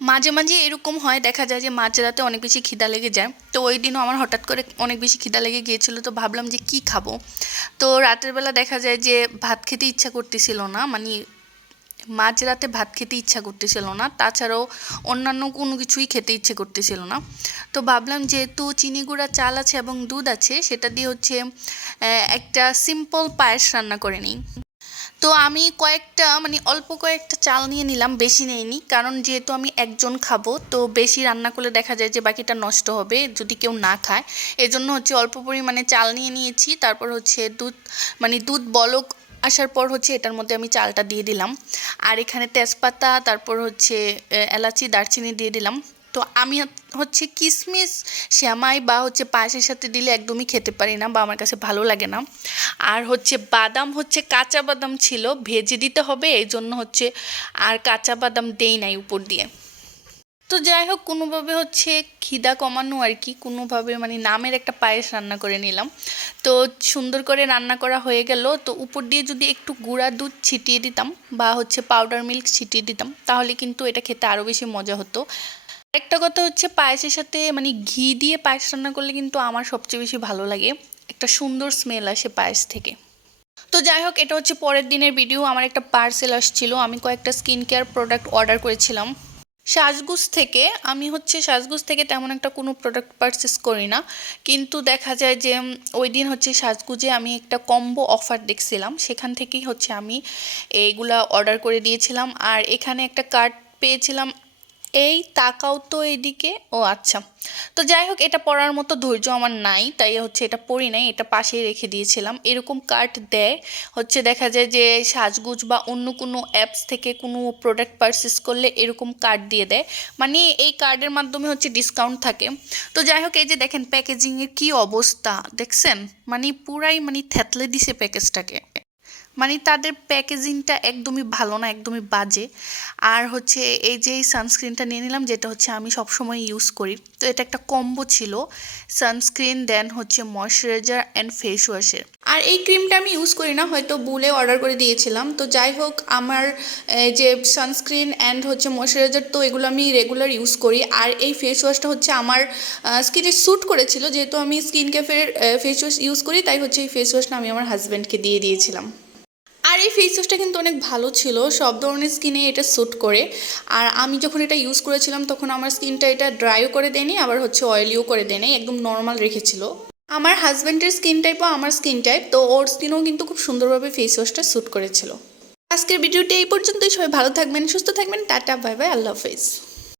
মাঝে, মাঝে এরকম হয়, দেখা যায় যে মাঝরাতে অনেক বেশি খিদা লেগে যায়। তো ওইদিনও আমার হঠাৎ করে অনেক বেশি খিদা লেগে গিয়েছিল। তো ভাবলাম যে কি খাবো? তো রাতের বেলা দেখা যায় যে ভাত খেতে ইচ্ছা করতেছিল না। মাঝরাতে ভাত খেতে ইচ্ছা করতেছিল না। তাছাড়াও অন্যান্য কোনো কিছুই খেতে ইচ্ছে করতেছিল না। তো ভাবলাম যেহেতু চিনি গুঁড়া চাল আছে এবং দুধ আছে, সেটা দিয়ে হচ্ছে একটা সিম্পল পায়েস রান্না করে নিই। তো আমি অল্প কয়েকটা চাল নিয়ে নিলাম, বেশি নেইনি। কারণ যেহেতু আমি একজন খাবো, তো বেশি রান্না করলে দেখা যায় যে বাকিটা নষ্ট হবে যদি কেউ না খায়। এজন্য হচ্ছে অল্প পরিমাণে চাল নিয়ে নিয়েছি। তারপর হচ্ছে দুধ বলক আসার পর হচ্ছে এটার মধ্যে আমি চালটা দিয়ে দিলাম। আর এখানে তেজপাতা, তারপর হচ্ছে এলাচি, দারচিনি দিয়ে দিলাম। তো আমি হচ্ছে কিশমিশ শ্যামাই বা হচ্ছে পায়েসের সাথে দিলে একদমই খেতে পারি না, বা আমার কাছে ভালো লাগে না। আর হচ্ছে বাদাম হচ্ছে কাঁচা বাদাম ছিল, ভেজে দিতে হবে, এই জন্য হচ্ছে আর কাঁচা বাদাম দেই নাই উপর দিয়ে। তো যাই হোক, কোনোভাবে হচ্ছে খিদা কমানো আর কি, কোনোভাবে নামের একটা পায়েস রান্না করে নিলাম। তো সুন্দর করে রান্না করা হয়ে গেল। তো উপর দিয়ে যদি একটু গুঁড়া দুধ ছিটিয়ে দিতাম বা হচ্ছে পাউডার মিল্ক ছিটিয়ে দিতাম, তাহলে কিন্তু এটা খেতে আরও বেশি মজা হতো। একটা কথা হচ্ছে, পায়েসের সাথে ঘি দিয়ে পায়েস রান্না করলে কিন্তু আমার সবচেয়ে বেশি ভালো লাগে। একটা সুন্দর স্মেল আসে পায়েস থেকে। তো যাই হোক, এটা হচ্ছে পরের দিনের ভিডিও। আমার একটা পার্সেল আসছিল, আমি কয়েকটা স্কিন কেয়ার প্রোডাক্ট অর্ডার করেছিলাম সাজগুজ থেকে। আমি হচ্ছে সাজগুজ থেকে তেমন একটা কোনো প্রোডাক্ট পারচেস করি না, কিন্তু দেখা যায় যে ওই দিন হচ্ছে সাজগুজে আমি একটা কম্বো অফার দেখছিলাম, সেখান থেকেই হচ্ছে আমি এইগুলা অর্ডার করে দিয়েছিলাম। আর এখানে একটা কার্ড পেয়েছিলাম, এই তাকাও তো এইদিকে, ও আচ্ছা। তো যাই হোক, এটা পড়ার মতো ধৈর্য আমার নাই, তাই হচ্ছে এটা পড়ি নাই, এটা পাশেই রেখে দিয়েছিলাম। এরকম কার্ড দেয় হচ্ছে, দেখা যায় যে সাজগুজ বা অন্য কোনো অ্যাপস থেকে কোনো প্রোডাক্ট পারচেস করলে এরকম কার্ড দিয়ে দেয়। এই কার্ডের মাধ্যমে হচ্ছে ডিসকাউন্ট থাকে। তো যাই হোক, এই যে দেখেন প্যাকেজিংয়ের কি অবস্থা দেখছেন, পুরাই থ্যাতলে দিছে প্যাকেজটাকে। তাদের প্যাকেজিংটা একদমই ভালো না, একদমই বাজে। আর হচ্ছে এই যে এই সানস্ক্রিনটা নিয়ে নিলাম, যেটা হচ্ছে আমি সবসময় ইউজ করি। তো এটা একটা কম্বো ছিল, সানস্ক্রিন দেন হচ্ছে ময়শ্চারাইজার অ্যান্ড ফেস ওয়াশের। আর এই ক্রিমটা আমি ইউজ করি না, হয়তো ভুলে অর্ডার করে দিয়েছিলাম। তো যাই হোক, আমার যে সানস্ক্রিন অ্যান্ড হচ্ছে ময়শ্চারাইজার, তো এগুলো আমি রেগুলার ইউজ করি। আর এই ফেস ওয়াশটা হচ্ছে আমার স্কিনে স্যুট করেছিল, যেহেতু আমি স্কিন ক্যাফের ফেস ওয়াশ ইউজ করি, তাই হচ্ছে এই ফেস ওয়াশটা আমি আমার হাজব্যান্ডকে দিয়ে দিয়েছিলাম। আর এই ফেস ওয়াশটা কিন্তু অনেক ভালো ছিল, সব ধরনের স্কিনে এটা স্যুট করে। আর আমি যখন এটা ইউজ করেছিলাম, তখন আমার স্কিনটা এটা ড্রাইও করে দেয়নি, আবার হচ্ছে অয়েলিও করে দেয়নি, একদম নর্মাল রেখেছিল। আমার হাজব্যান্ডের স্কিন টাইপও আমার স্কিন টাইপ, তো ওর স্কিনও কিন্তু খুব সুন্দরভাবে ফেস ওয়াশটা স্যুট করেছিল। আজকের ভিডিওটি এই পর্যন্তই। সবাই ভালো থাকবেন, সুস্থ থাকবেন, টাটা, বাই বাই, আল্লাহ হাফেজ।